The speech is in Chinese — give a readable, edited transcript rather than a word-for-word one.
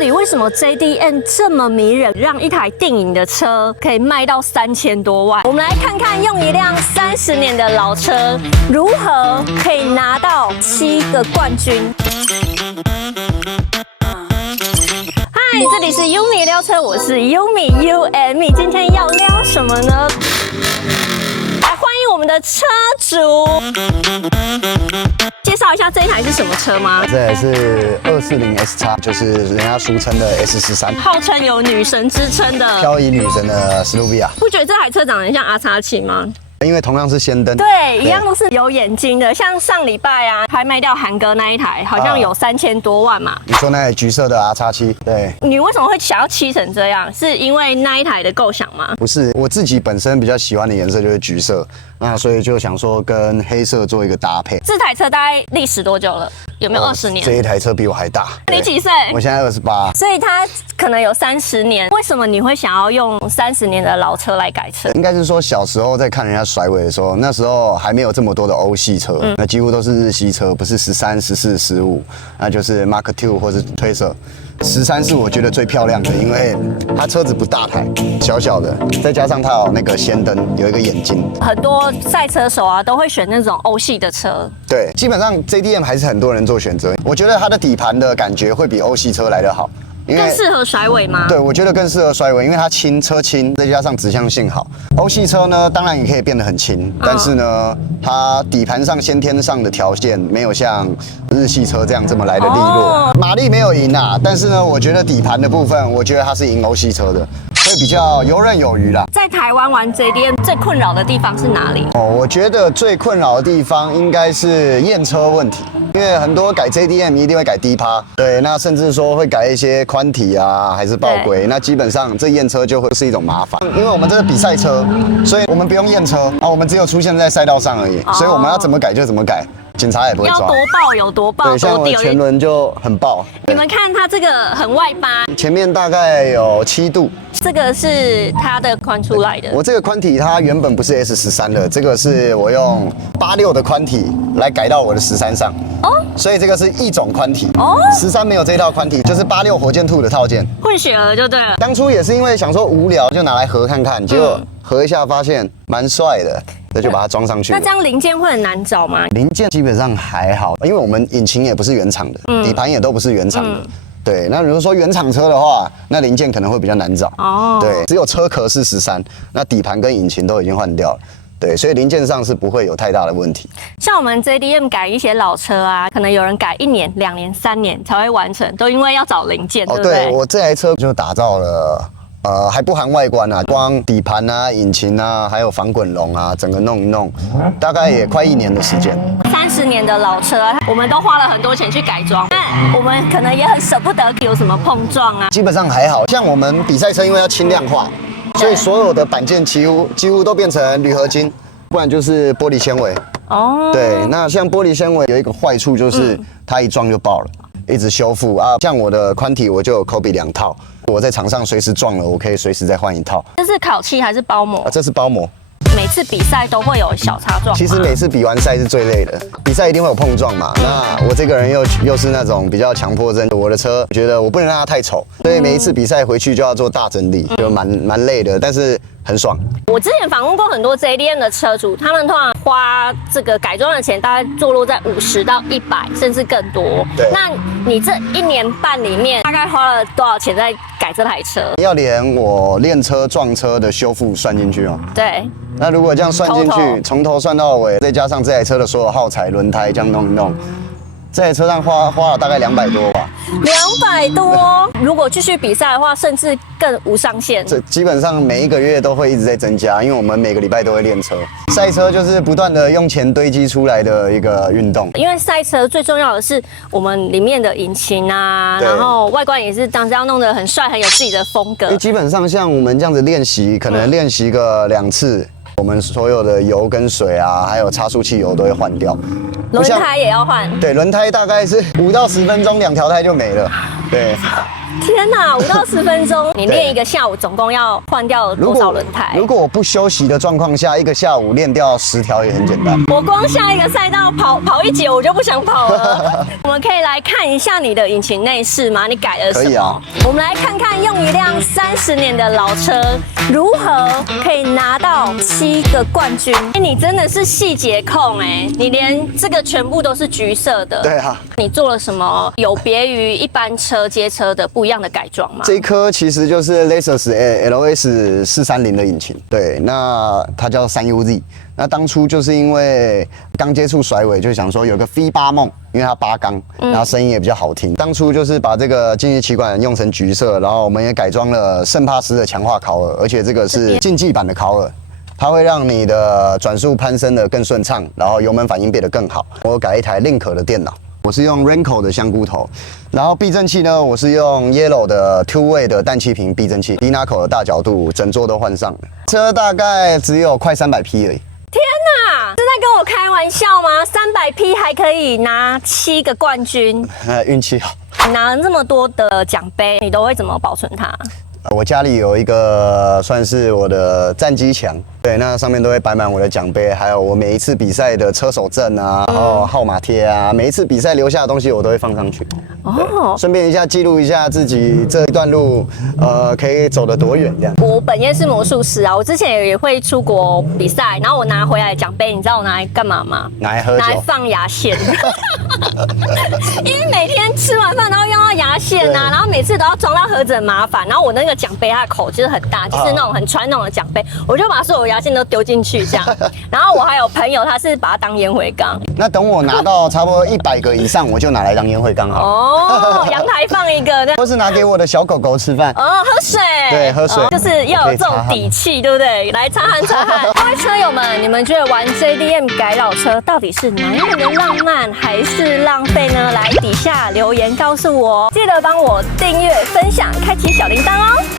底为什么 JDM 这么迷人，让一台定影的车可以卖到3000多万？我们来看看用一辆30年的老车，如何可以拿到7个冠军。嗨，这里是优米撩车，我是优米 UMI， 今天要撩什么呢？来欢迎我们的车主，介绍一下这一台是什么车吗？这台是240SX，就是人家俗称的 S13，号称有女神之称的漂移女神的史努比亚。不觉得这台车长得很像 R7吗？因为同样是氙灯，对，一样都是有眼睛的。像上礼拜啊，拍卖掉韩哥那一台，好像有3000多万嘛。你说那台橘色的 R7，对。你为什么会想要漆成这样？是因为那一台的构想吗？不是，我自己本身比较喜欢的颜色就是橘色，那所以就想说跟黑色做一个搭配。这台车大概历史多久了？有没有20年？这一台车比我还大。你几岁？我现在28。所以它可能有30年。为什么你会想要用30年的老车来改车？应该是说小时候在看人家甩尾的时候，那时候还没有这么多的欧系车，那几乎都是日系车，不是13、14、15，那就是 Mark II 或是推色。13是我觉得最漂亮的，因为它车子不大台，小小的，再加上它有那个氙灯，有一个眼睛。很多赛车手啊都会选那种欧系的车。对，基本上 JDM 还是很多人做选择。我觉得它的底盘的感觉会比欧系车来得好。更适合甩尾吗？对，我觉得更适合甩尾，因为它轻，车轻，再加上指向性好。欧系车呢，当然也可以变得很轻，但是呢，它底盘上先天上的条件没有像日系车这样这么来的利落，马力没有赢啊，但是呢，我觉得底盘的部分，我觉得它是赢欧系车的。会比较游刃有余啦。在台湾玩 JDM 最困扰的地方是哪里？我觉得最困扰的地方应该是验车问题，因为很多改 JDM 一定会改低趴，对，那甚至说会改一些宽体啊，还是爆轨，那基本上这验车就会是一种麻烦。因为我们这是比赛车，所以我们不用验车啊，我们只有出现在赛道上而已，所以我们要怎么改就怎么改。警察也不会抓，要多爆有多爆，对，像我的前轮就很爆。你们看它这个很外八，前面大概有7度，这个是它的宽出来的。我这个宽体它原本不是 S13的，这个是我用86的宽体来改到我的13上。哦，所以这个是一种宽体。哦，13没有这一套宽体，就是86火箭兔的套件，混血儿就对了。当初也是因为想说无聊，就拿来合看看，结果合一下发现蛮帅的。那就把它装上去。那这样零件会很难找吗？零件基本上还好，因为我们引擎也不是原厂的，底盘也都不是原厂的。对，那如果说原厂车的话，那零件可能会比较难找。哦，对，只有车壳是13，那底盘跟引擎都已经换掉了。对，所以零件上是不会有太大的问题。像我们 JDM 改一些老车啊，可能有人改1年、2年、3年才会完成，都因为要找零件，对不对？对，我这台车就打造了。还不含外观啊，光底盘啊、引擎啊，还有防滚笼啊，整个弄一弄，大概也快1年的时间。30年的老车，我们都花了很多钱去改装，但我们可能也很舍不得有什么碰撞啊。基本上还好，像我们比赛车因为要轻量化，所以所有的板件几乎都变成铝合金，不然就是玻璃纤维。哦，对，那像玻璃纤维有一个坏处就是它一撞就爆了。一直修复啊，像我的宽体我就有 Kobe 2套，我在场上随时撞了，我可以随时再换一套。这是烤漆还是包膜？这是包膜。每次比赛都会有小擦撞。其实每次比完赛是最累的，比赛一定会有碰撞嘛。那我这个人又是那种比较强迫症，我的车我觉得我不能让它太丑，所以每一次比赛回去就要做大整理，就蛮累的，但是很爽。我之前访问过很多 JDM 的车主，他们通常花这个改装的钱大概坐落在50到100，甚至更多。对，那你这1年半里面大概花了多少钱在改这台车？要连我练车撞车的修复算进去哦。对。那如果这样算进去，从头算到尾，再加上这台车的所有耗材、轮胎这样弄一弄，这台车上花了大概200多吧。200多，如果继续比赛的话，甚至更无上限。这基本上每一个月都会一直在增加，因为我们每个礼拜都会练车。赛车就是不断的用钱堆积出来的一个运动。因为赛车最重要的是我们里面的引擎啊，然后外观也是当时要弄得很帅，很有自己的风格。基本上像我们这样子练习，可能练习个2次。我们所有的油跟水啊，还有差速器油都会换掉，轮胎也要换。对，轮胎大概是5到10分钟2条胎就没了。对。天哪，5到10分钟，你练一个下午，总共要换掉多少轮胎？如果我不休息的状况下，一个下午练掉10条也很简单。我光下一个赛道跑一节，我就不想跑了。我们可以来看一下你的引擎内饰吗？你改了什么？可以啊。我们来看看用一辆30年的老车，如何可以拿到7个冠军。你真的是细节控哎，你连这个全部都是橘色的。对啊。你做了什么有别于一般车街车的不一样的改装吗？这一颗其实就是 Lexus LS 430的引擎，对，那它叫3UZ。那当初就是因为刚接触甩尾，就想说有个 V8梦，因为它8缸，然后声音也比较好听。当初就是把这个进气气管用成橘色，然后我们也改装了圣帕斯的强化烤耳，而且这个是竞技版的烤耳。它会让你的转速攀升的更顺畅，然后油门反应变得更好。我改一台 Link 的电脑。我是用 Renco 的香菇头，然后避震器呢，我是用 Yellow 的 2-way 的氮气瓶避震器，低拿口的大角度，整座都换上了。车大概只有快300匹而已。天哪，是在跟我开玩笑吗？300匹还可以拿7个冠军，运气好。你拿了这么多的奖杯，你都会怎么保存它？我家里有一个算是我的战机墙，对，那上面都会摆满我的奖杯，还有我每一次比赛的车手证啊，然后号码贴啊，每一次比赛留下的东西我都会放上去。哦，顺便记录一下自己这一段路，可以走得多远这样。我本业是魔术师啊，我之前也会出国比赛，然后我拿回来的奖杯，你知道我拿来干嘛吗？拿来喝酒，拿来放牙线。因为每天吃完饭都要用到牙线啊，然后每次都要装到盒子很麻烦，然后我那个奖杯它的口就是很大，就是那种很传统的奖杯，我就把所有牙线都丢进去这样。然后我还有朋友他是把它当烟灰缸。那等我拿到差不多100个以上，我就拿来当烟灰缸好了。哦，阳台放一个，或是拿给我的小狗狗吃饭。哦，喝水。对，喝水，就是要有这种底气，对不对？来擦汗擦汗。各位车友们，你们觉得玩 JDM 改老车到底是男人的浪漫还是浪费呢？来底下留言告诉我，记得帮我订阅、分享、开启小铃铛哦。